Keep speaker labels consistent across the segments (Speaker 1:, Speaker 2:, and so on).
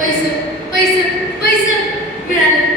Speaker 1: Pois é,
Speaker 2: pois é, pois é, Miranda.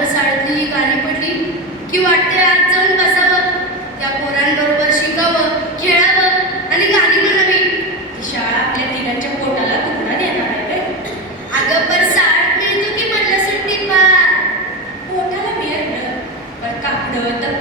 Speaker 2: व
Speaker 1: ही
Speaker 2: गाणी पडली की वाटते आज जाऊन बसावं. त्या पोरांबरोबर शिकावं खेळावं आणि गाणी म्हणावी.
Speaker 1: ती शाळा आपल्या तिघांच्या पोटाला तुकडा देणार आहे काय
Speaker 2: अगं पर साळ मिळतो की मला सुट्टी पा
Speaker 1: पोटाला मिळत पण कापडं तर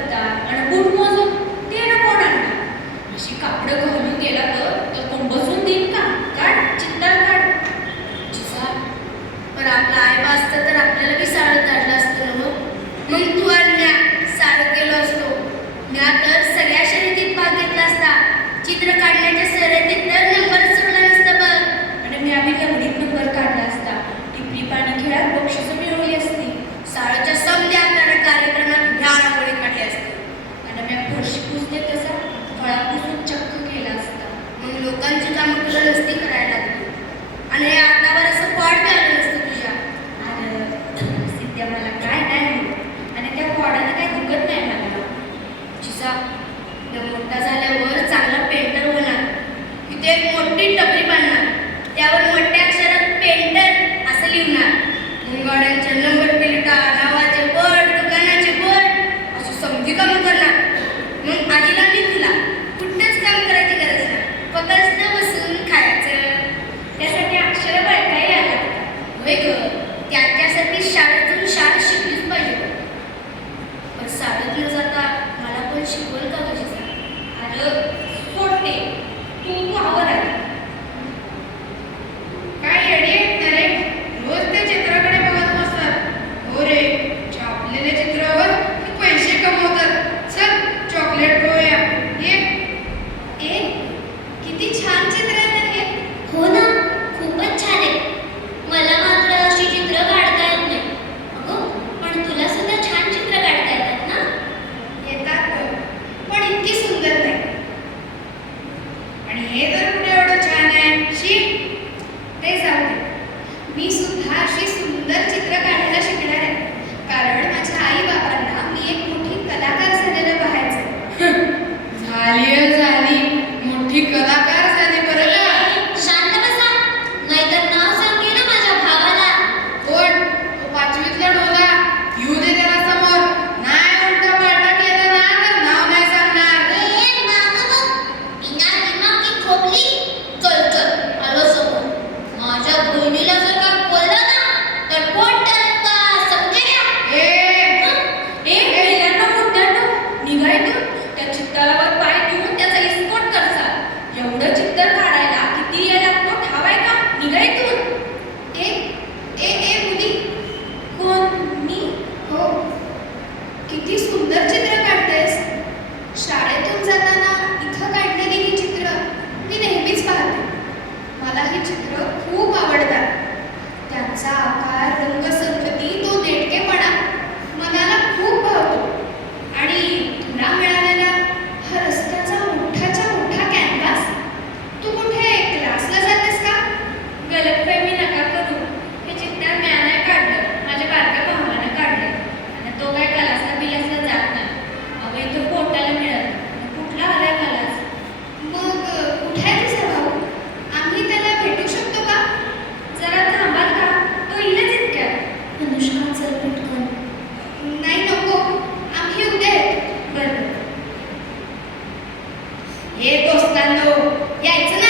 Speaker 1: యుగ యుగ हे
Speaker 3: दोस्तांनो यायचं ना?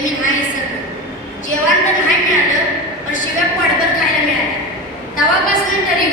Speaker 1: म्हणजे मी आहे सर जेवण तर नाही
Speaker 3: मिळालं पण शिव्या पडभर खायला मिळाल्या. तवापासून तरी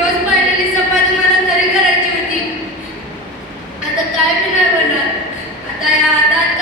Speaker 1: रोज पाहिलेली चपाती मला तरी
Speaker 2: करायची होती. आता काय मी नाही बोलणार आता या हातात